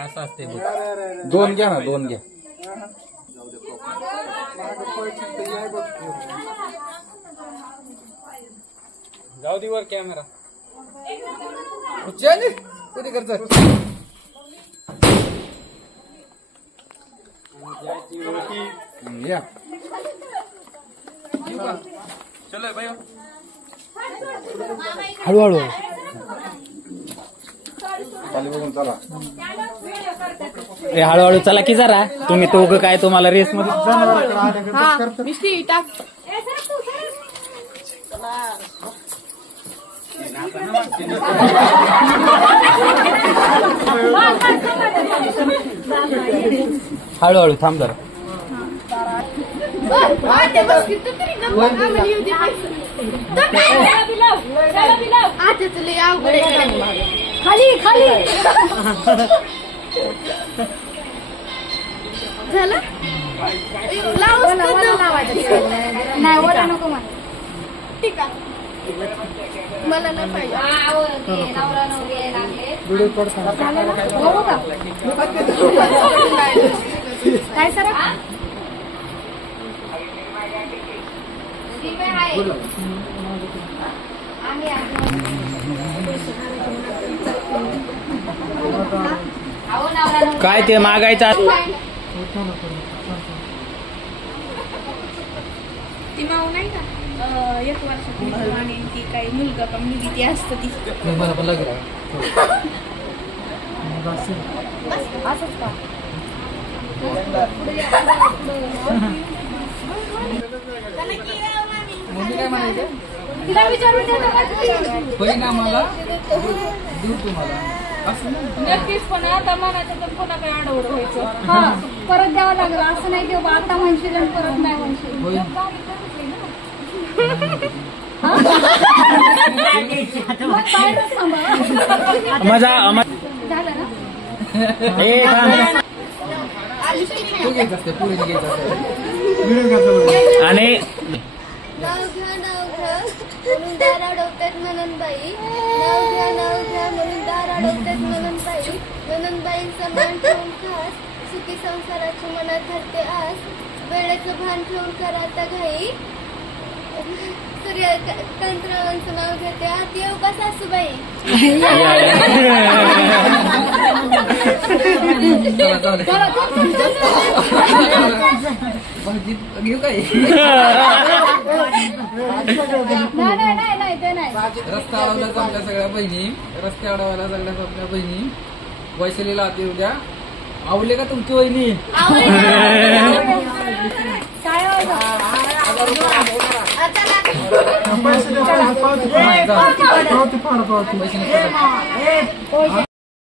असं असते दोन घ्या ना, दोन घ्या. जाऊ दे वर कॅमेरा कधी करतात या चलो भाई हळूहळू खाली बघून चला. हळूहळू चला की जरा. तुम्ही तो काय तुम्हाला रेस मध्ये हळूहळू थांब जरा. खाली खाली झालं नाही ओला नको मला. ठीक आहे मला नाही पाहिजे. काय सर काय ते मागायचं ती माऊ नाही का 1 वर्षाची आणि ती काही मुलगा का मुलगी ती असतं ती मला पण लागेल असंच का काय म्हणायचं तिला विचारून परिणामाला देऊ तुम्हाला नक्कीच. पण आता म्हणायचं तर पुन्हा काही आडवड व्हायचं. परत द्यावं लागलं असं नाही की आता म्हणशील आणि परत नाही म्हणशील. मजा झालं ना घ्यायचं असते पुढे घ्यायचं असते आणि नाव घ्या म्हणून दार अडवतात ननंदबाई. नाव घ्या म्हणून दार अडवतात ननंदबाई. ननंदबाईंचा मान ठेवून खास सुखी संसाराची मनात धरते आस. वेळेचं भान ठेवून करा आता घाई. सूर्यकांतरावांचं नाव घेते आत येऊ का सासूबाई. घेऊ काय नाही ते नाही. रस्ता अडवला आपल्या सगळ्या बहिणी. रस्ते अडवायला सगळ्या आपल्या बहिणी. वैशालीला आते उद्या आवले का तुमची वहिनी काय